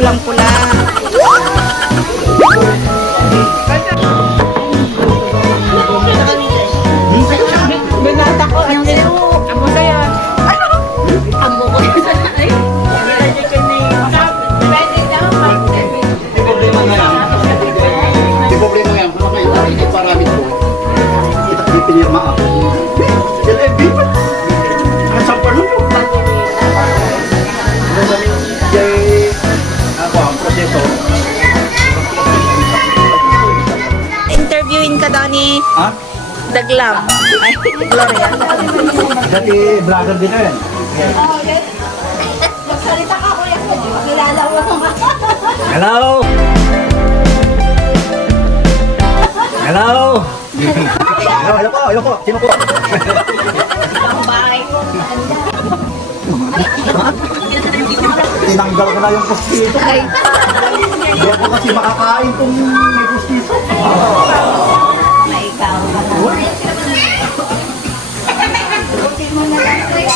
pulang-pula. Binata ko. Yung amo sa'yo. Amo ko. Di problema yan. Kung kayo, hindi paramit ko. Kita pinirma ako. LFB pa. Ang sampar nun yun. Ang proseso. Interviewin ka daw ni Ha? Daglam. Ay, Gloria. Dati vlogger din na yan. Magsalita ka kuya ko, kilala ko naman. Hello! Hello! Hello po. Sino po? Ang bahay ko. Tinanggal ko na yung postiso. Ay, Hindi ako kasi makakain kung may postiso. Na ikaw. Buti mo na lang kuya.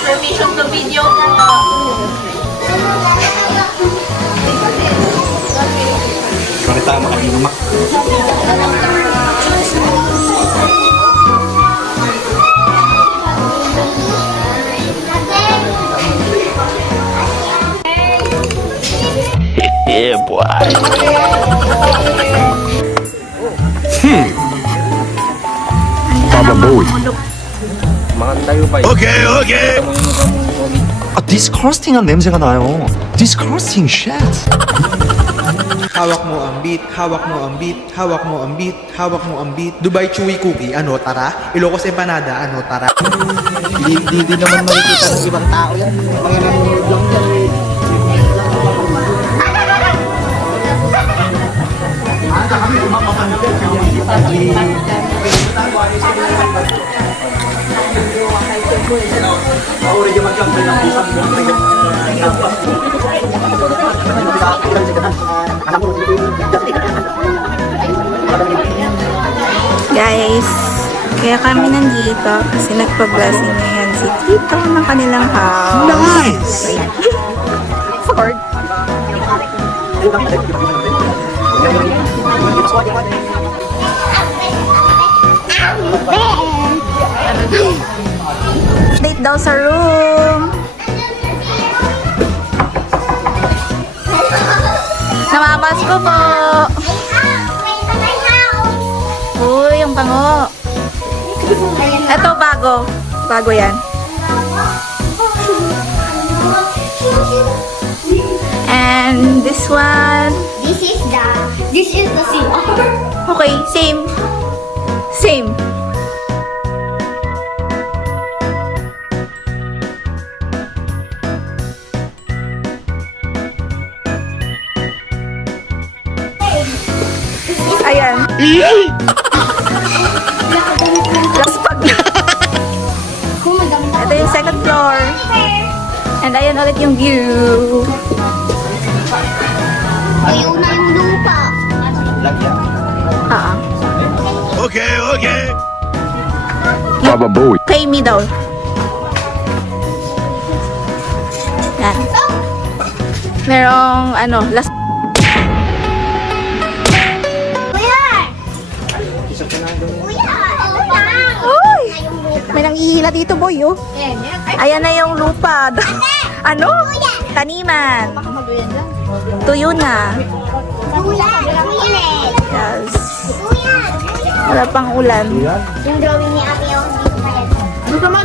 permission to video. Sorry tayo makalumak. Yeah, boy. Baba boy. 오케이 오케이. 아, disgusting한 냄새가 나요. Disgusting shit. Hawak mo ang beat, hawak mo ang beat, hawak mo ang beat, hawak mo ang beat. Dubai Chewy Cookie, ano tara? Ilocos Empanada, ano tara? Hindi naman makikita ng ibang tao yan. Mga nanonood lang yan. Kami kumapapanood yan. Guys, kaya kami nandito kasi nagpa-blessing ngayon si Tito ng kanilang house. Nice. Ford. Date daw sa room. Namamas ko po. Uy, ang bango. Ito, bago. Bago yan. And this one. This is the CR. Okay, same. Same. Ayan. Last pag. Oh my God. Ito yung second floor. And ayan ulit yung view. Tuyo na yung lupa. Ah. 오케이 오케이. Baba boy. Pay me daw. Yan. Merong ano, last. Kuya! Kuya! Uy! May nangihila dito, boy, oh. Ayan na yung lupa. Ano? Taniman. Tuyo na. Kuya! Kuya! Yes. Kuya! Wala pang ulan. Yung drawing ni Ate Ewan dito pa yan.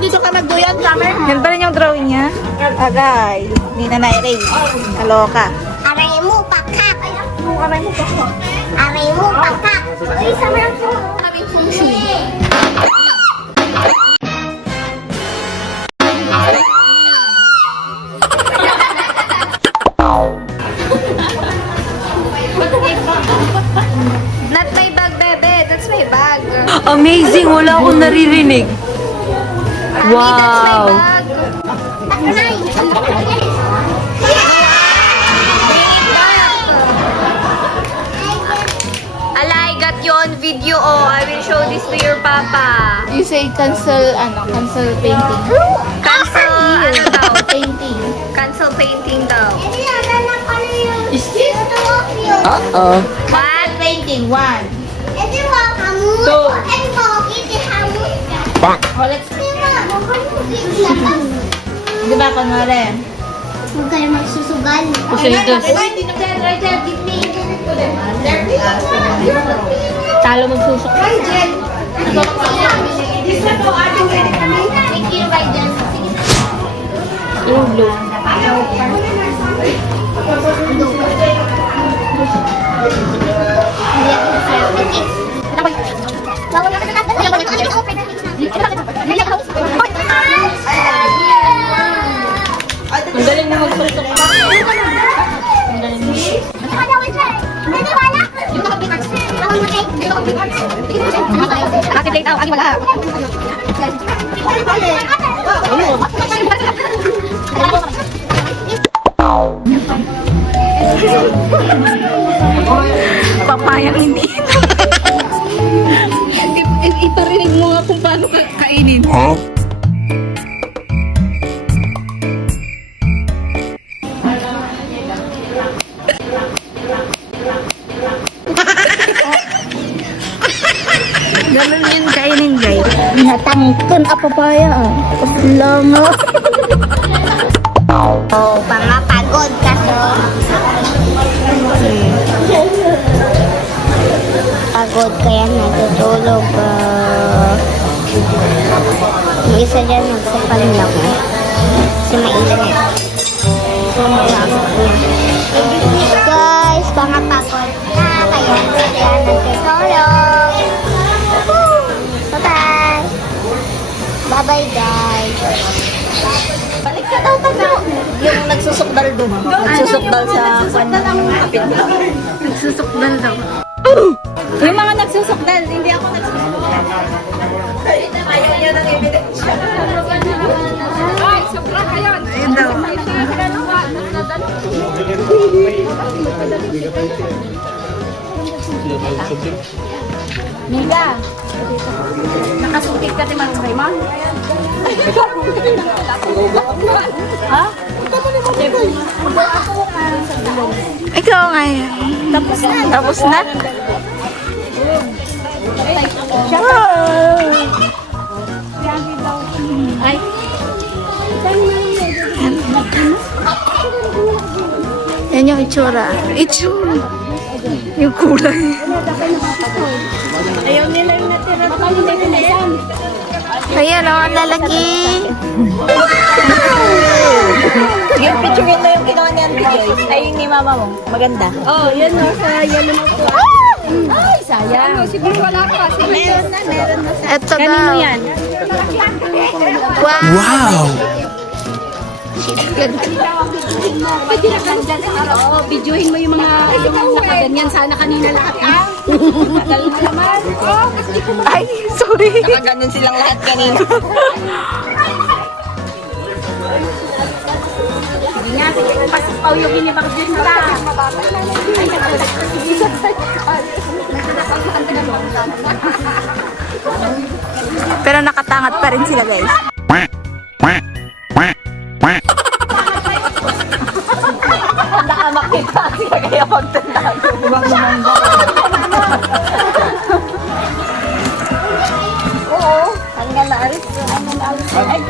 Dito ka magduyan, Summer. Yan pa rin yung drawing niya. Agay. Hindi na na-erase. Kaloka. Aray mo, pakak! Aray mo, pakak! Uy, Summer ang kaming feng shui. Not my bag, bebe. That's my bag. Amazing! Wala akong naririnig. Wow! Aray! Alay, got you on video. Oh, I will show this to your papa. You say cancel, cancel painting. Cancel, ano daw? Painting. Cancel painting Uh-oh. 121. Ito mo, kamu. Ito mo, kiti hamu. Oh, let's... Di ba, kunwari? Huwag kayo magsusugal. Talo magsusok. Yung blue. Ang galing mo magsusok. Ang galing mo. Ate plate out, wala. Papayang hindi. Iparinig mo nga kung paano kainin. Huh? Ganun yun kainin, guys. Natangton ang papaya. Kaplama. Oh, pangapagod ka so. Pagod kaya natutulog. May isa dyan nagsapal lang. Kasi mainit. Guys, pangapagod na. Kaya natutulog. Bye-bye. Bye-bye, guys. Balik ka daw, taga. Yung nagsusukdal doon. Nagsusukdal sa kapit. Nagsusukdal daw. Yung mga nagsusukdal, hindi ako nagsusukdal. Ayaw niya ng ebidensya. Ay, sobra ka yun. Ayun daw. Mila, nakasukit ka di Manong Raymond? Ha? Ikaw ngayon. Tapos na. Tapos na? Ay. Yan yung itsura. Itsura. Yung kulay. Ayaw nila yung natira. Ayan o, ang lalaki. Yung picturein mo yung ginawa ni Auntie Joyce. Ay, yung ni mama mo. Maganda. Oh, yan o, sa yellow mo po. Ay, sayang. Siguro wala ka. Meron na. Ito daw. Kanino yan? Wow! Oo, videohin mo yung mga nakaganyan. Sana kanina lahat. Tagal na naman. Ay, sorry. Nakaganon silang lahat kanina. Pasipaw yung inibang din ba? Pero nakatangat pa rin sila, guys. Nakamakit pa siya kaya pagtandaan. Oo, hanggang naalis. Hanggang naalis. Ay,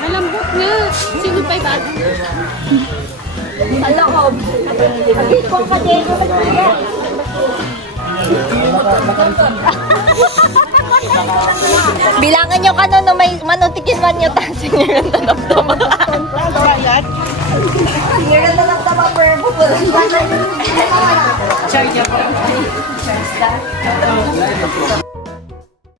Malambot nga. Sino pa iba? Malakob. Agit kong kadeno magtiga. Bilangan nyo ka no may manutikin man nyo tasin nyo yung tanap-tama. Nyo yung tanap-tama purple.